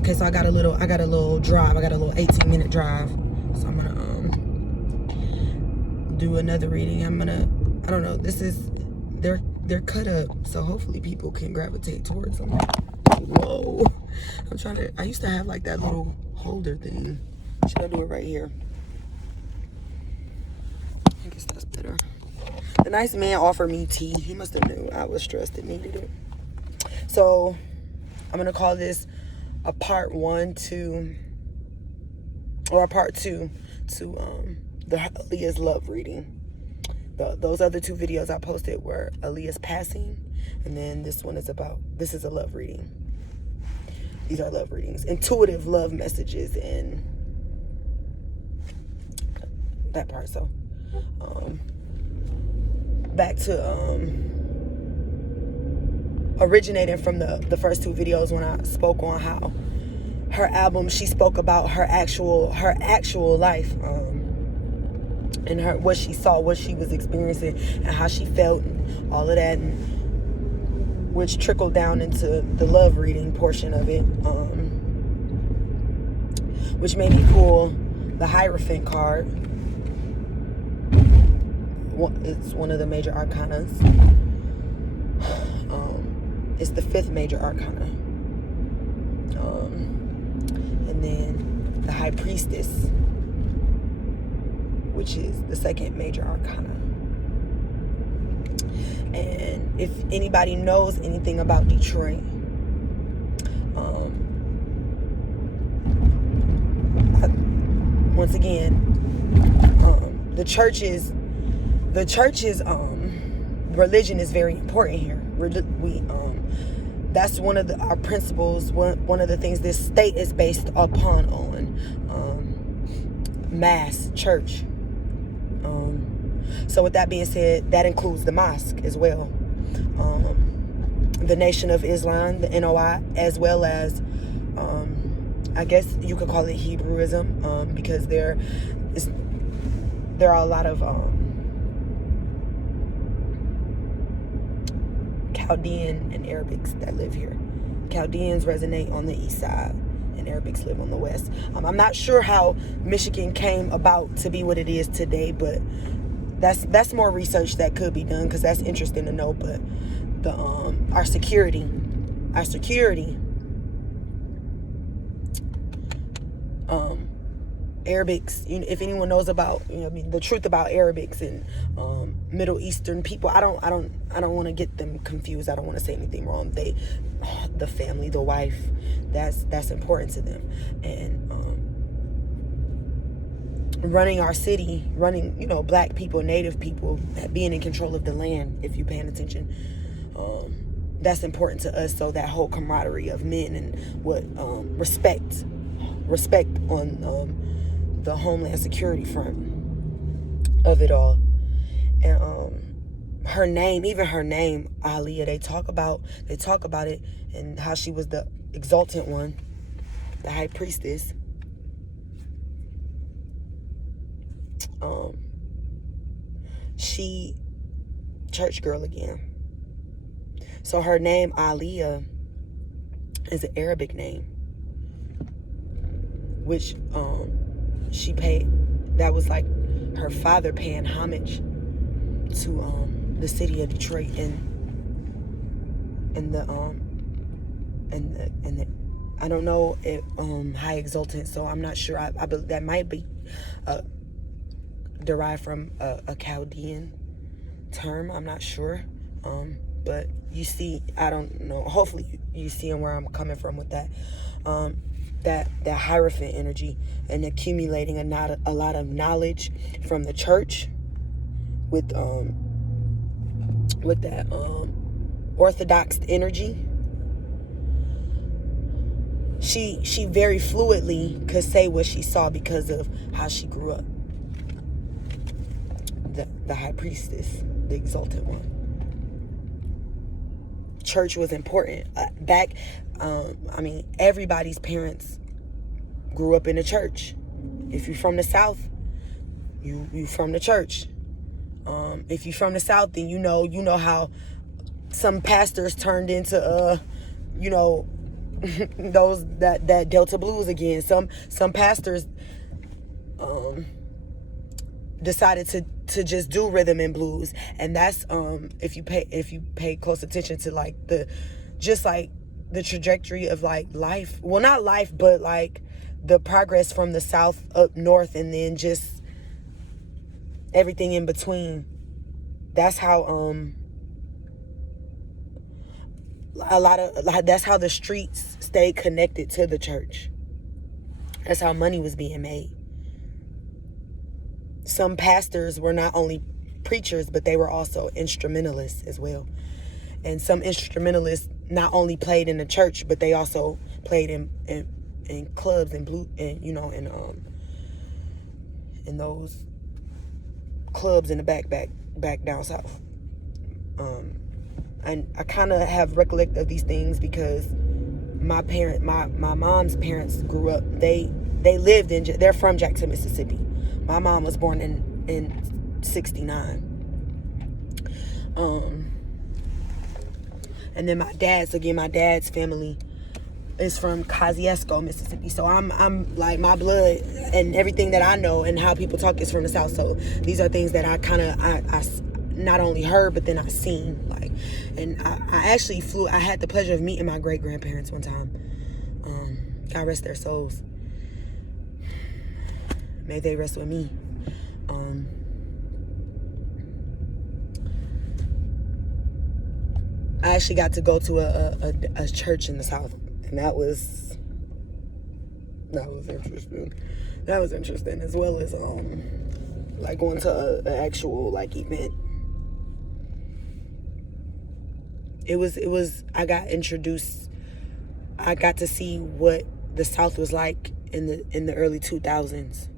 Okay, so I got a little drive. I got a little 18-minute drive. So I'm gonna do another reading. I don't know. This is they're cut up, so hopefully people can gravitate towards them. Whoa. I used to have like that little holder thing. Should I do it right here? I guess that's better. The nice man offered me tea. He must have knew I was stressed and needed it. So I'm gonna call this a part 1 to, or a part 2 to the Aaliyahs love reading. Those other 2 videos I posted were Aaliyah's passing, and then this is a love reading. These are love readings, intuitive love messages, and that part. So back to originating from the first 2 videos when I spoke on how her album, she spoke about her actual life, and what she saw, what she was experiencing, and how she felt, and all of that, and which trickled down into the love reading portion of it, which made me pull the Hierophant card. It's one of the major arcanas. It's the 5th major arcana. And then the High Priestess, which is the 2nd major arcana. And if anybody knows anything about Detroit, once again, the church's religion is very important here. That's one of our principles. One of the things this state is based upon mass, church. So with that being said, that includes the mosque as well, the Nation of Islam, the NOI, as well as I guess you could call it Hebrewism, because there are a lot of Chaldean and Arabics that live here. Chaldeans resonate on the east side, and Arabics live on the west. I'm not sure how Michigan came about to be what it is today, but that's more research that could be done, because that's interesting to know. But our security, Arabics, if anyone knows about, the truth about Arabics and Middle Eastern people, I don't want to get them confused. I don't want to say anything wrong. The family, the wife, that's important to them. And running our city, black people, native people, being in control of the land, if you're paying attention, that's important to us. So that whole camaraderie of men and what respect on the Homeland Security front of it all. And her name, Aaliyah, they talk about it, and how she was the exalted one, the High Priestess. She church girl again. So her name, Aaliyah, is an Arabic name, which she paid. That was like her father paying homage to the city of Detroit and the I don't know if high exultant, so I'm not sure. I believe that might be derived from a Chaldean term. I'm not sure. But you see, I don't know. Hopefully you see where I'm coming from with that. That Hierophant energy, and accumulating a lot of knowledge from the church with that Orthodox energy. She very fluidly could say what she saw because of how she grew up. The High Priestess, the exalted one. Church was important back. Everybody's parents grew up in the church. If you're from the South, you from the church. If you're from the South, then you know how some pastors turned into those that Delta blues again. Some pastors decided to just do rhythm and blues, and that's if you pay close attention to like the trajectory of like life, well, not life, but like the progress from the South up north, and then just everything in between. That's how that's how the streets stayed connected to the church. That's how money was being made. Some pastors were not only preachers, but they were also instrumentalists as well. And some instrumentalists not only played in the church, but they also played in clubs and in those clubs in the back down south. And I kind of have recollect of these things because my mom's parents grew up. They lived they're from Jackson, Mississippi. My mom was born in 69. And then my dad's family is from Kosciuszko, Mississippi. So I'm like, my blood and everything that I know and how people talk is from the South. So these are things that I not only heard, but then I seen. Like, and I actually I had the pleasure of meeting my great grandparents one time. God rest their souls. May they rest with me. I actually got to go to a church in the South, and that was interesting. That was interesting, as well as like going to an actual like event. It was I got introduced. I got to see what the South was like in the early 2000s.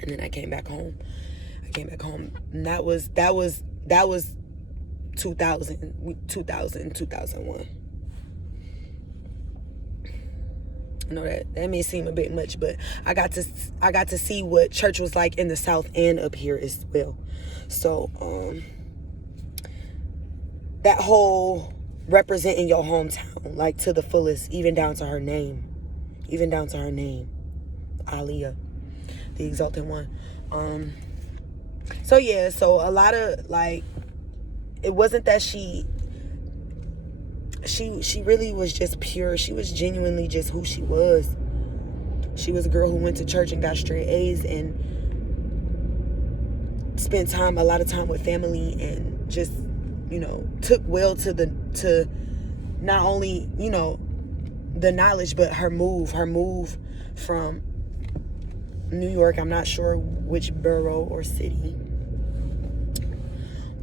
And then I came back home. And that was 2001. I know that may seem a bit much, but I got to see what church was like in the South and up here as well. So that whole representing your hometown, like, to the fullest, even down to her name, Aaliyah, the exalted one. So a lot of, like, it wasn't that she really was just pure. She was genuinely just who she was. She was a girl who went to church and got straight A's and spent a lot of time with family, and just, took well to not only, the knowledge, but her move from New York. I'm not sure which borough or city,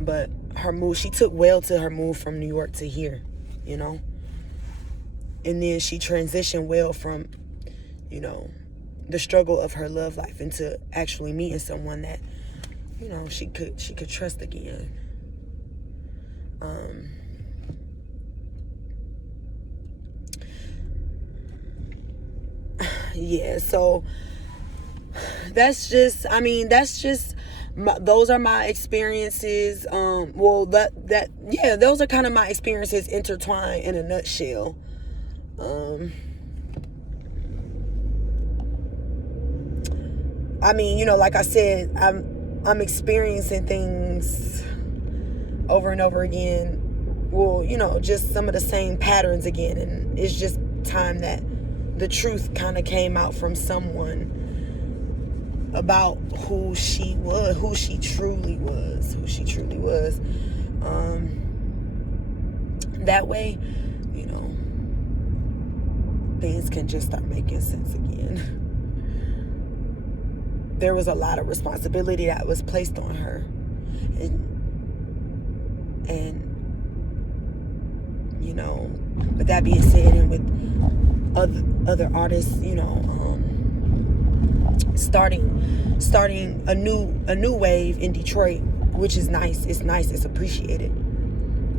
but her move, she took well to her move from New York to here, and then she transitioned well from, the struggle of her love life into actually meeting someone that, she could trust again. So that's just those are my experiences. Those are kind of my experiences intertwined in a nutshell. Like I said, I'm experiencing things over and over again. Just some of the same patterns again, and it's just time that the truth kind of came out from someone about who she was, who she truly was. That way, things can just start making sense again. There was a lot of responsibility that was placed on her, and with that being said, and with other artists, starting a new wave in Detroit, which is nice. It's appreciated.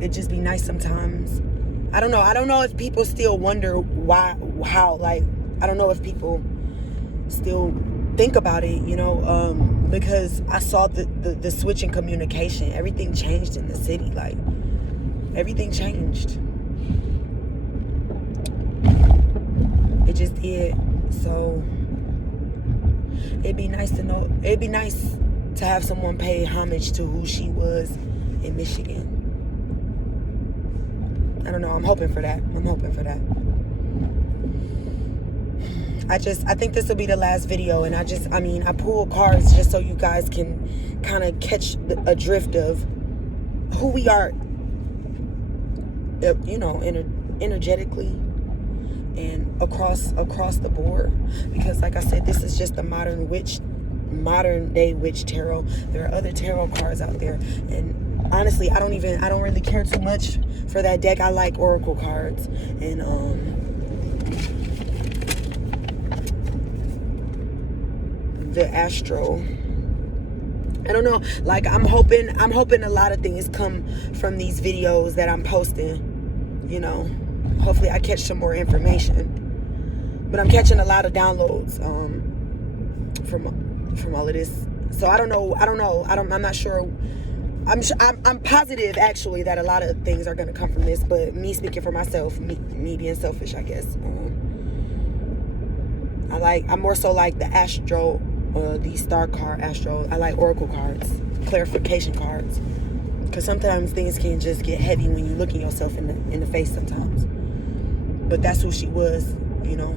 It just be nice sometimes. I don't know if people still wonder how, like, I don't know if people still think about it, because I saw the switch in communication. Everything changed in the city. Like, everything changed. just did. So it'd be nice to know. It'd be nice to have someone pay homage to who she was in Michigan. I don't know. I'm hoping for that. I think this will be the last video, and I pull cards just so you guys can kind of catch a drift of who we are, you know, energetically and across the board. Because like I said, this is just the modern day witch tarot. There are other tarot cards out there, and honestly, I don't really care too much for that deck. I like oracle cards, and the astro. I don't know, like I'm hoping a lot of things come from these videos that I'm posting, you know. Hopefully I catch some more information, but I'm catching a lot of downloads from all of this. So I'm not sure. I'm positive actually that a lot of things are going to come from this, but me speaking for myself, me being selfish, I guess. I'm more so like the astro, the star card astro. I like oracle cards, clarification cards, because sometimes things can just get heavy when you looking yourself in the face sometimes. But that's who she was, you know.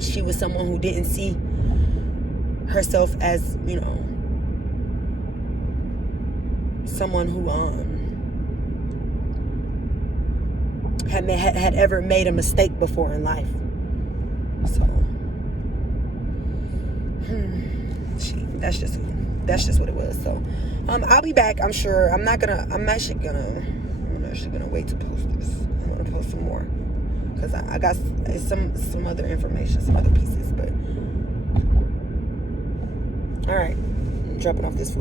She was someone who didn't see herself as, you know, someone who had ever made a mistake before in life. So that's just what it was. So I'll be back, I'm sure. I'm actually gonna wait to post this. I'm gonna post some more, because I got some other information, some other pieces. But all right, I'm dropping off this food.